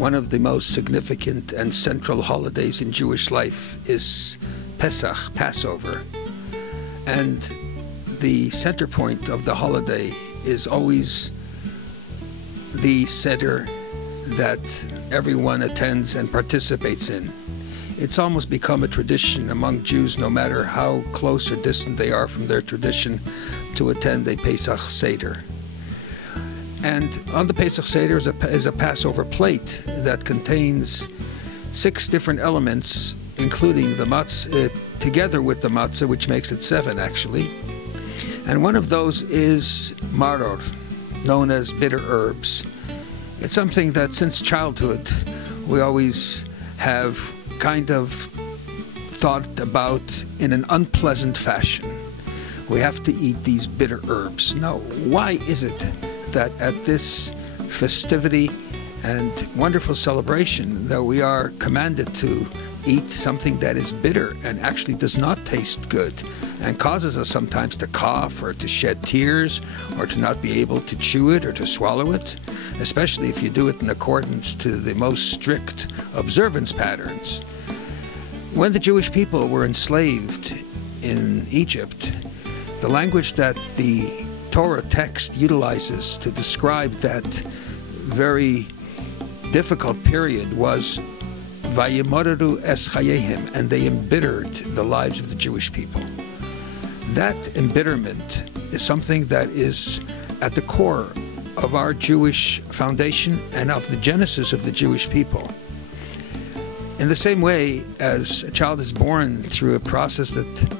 One of the most significant and central holidays in Jewish life is Pesach, Passover. And the center point of the holiday is always the Seder that everyone attends and participates in. It's almost become a tradition among Jews, no matter how close or distant they are from their tradition, to attend a Pesach Seder. And on the Pesach Seder is a Passover plate that contains 6 different elements, including the matzah, together with the matzah, which makes it 7 actually. And one of those is maror, known as bitter herbs. It's something that since childhood we always have kind of thought about in an unpleasant fashion. We have to eat these bitter herbs. Now, why is it that at this festivity and wonderful celebration that we are commanded to eat something that is bitter and actually does not taste good and causes us sometimes to cough or to shed tears or to not be able to chew it or to swallow it, especially if you do it in accordance to the most strict observance patterns? When the Jewish people were enslaved in Egypt, the language that the Torah text utilizes to describe that very difficult period was Vayimoreru es chayehim, and they embittered the lives of the Jewish people. That embitterment is something that is at the core of our Jewish foundation and of the genesis of the Jewish people. In the same way as a child is born through a process that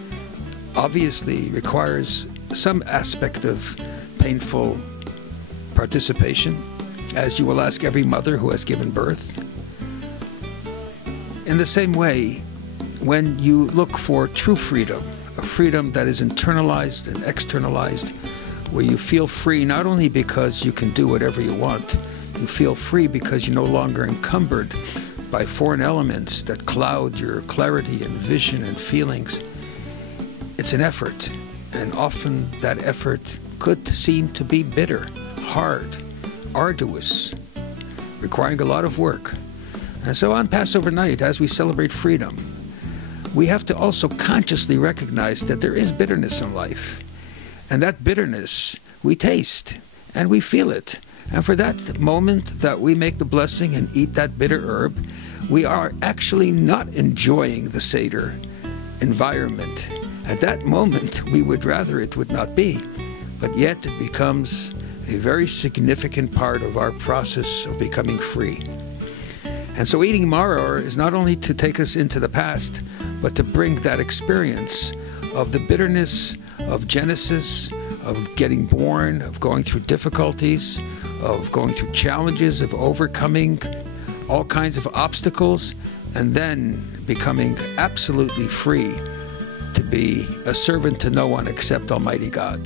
obviously requires some aspect of painful participation, as you will ask every mother who has given birth. In the same way, when you look for true freedom, a freedom that is internalized and externalized, where you feel free not only because you can do whatever you want, you feel free because you're no longer encumbered by foreign elements that cloud your clarity and vision and feelings. It's an effort, and often that effort could seem to be bitter, hard, arduous, requiring a lot of work. And so on Passover night, as we celebrate freedom, we have to also consciously recognize that there is bitterness in life. And that bitterness we taste and we feel it. And for that moment that we make the blessing and eat that bitter herb, we are actually not enjoying the Seder environment. At that moment, we would rather it would not be, but yet it becomes a very significant part of our process of becoming free. And so eating maror is not only to take us into the past, but to bring that experience of the bitterness of Genesis, of getting born, of going through difficulties, of going through challenges, of overcoming all kinds of obstacles, and then becoming absolutely free to be a servant to no one except Almighty God.